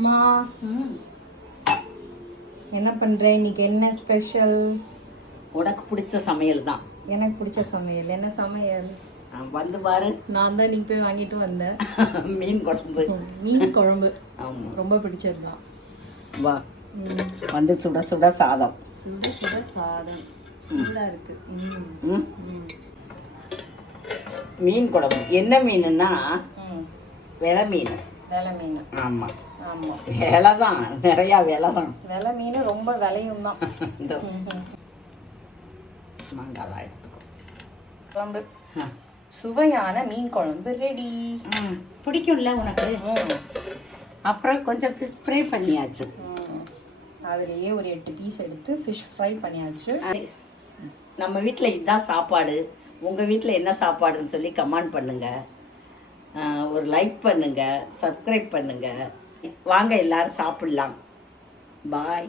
மா என்ன பண்ற? இன்னைக்கு என்ன ஸ்பெஷல்? உனக்கு பிடிச்ச சமையல் தான். எனக்கு பிடிச்ச சமையல் என்ன சமையல்? வந்து பாரு. நான் தான் நீங்க போய் வாங்கிட்டு வந்தேன். மீன் குழம்பு. மீன் குழம்பு. ஆமாம், ரொம்ப பிடிச்சது தான். வா. வந்து சுட சுட சாதம். சுட சுட சாதம் சூடா இருக்கு. மீன் குழம்பு. என்ன மீனுன்னா வெலை மீன். வெலை மீன். ஆமாம் ஆமாம், விலை தான், நிறையா விலை தான். வெலை மீன் ரொம்ப விலையும் தான். இந்த மாங்காய் குழம்பு, சுவையான மீன் குழம்பு ரெடி. பிடிக்கும்ல உனக்கு? அப்புறம் கொஞ்சம் ஃபிஷ் ஃப்ரை பண்ணியாச்சு. அதுலேயே ஒரு 8 பீஸ் எடுத்து ஃபிஷ் ஃப்ரை பண்ணியாச்சு. நம்ம வீட்டில் இதுதான் சாப்பாடு. உங்கள் வீட்டில் என்ன சாப்பாடுன்னு சொல்லி கமெண்ட் பண்ணுங்கள், ஒரு லைக் பண்ணுங்கள், சப்ஸ்கிரைப் பண்ணுங்கள். வாங்க எல்லாரும் சாப்பிட்லாம். பாய்.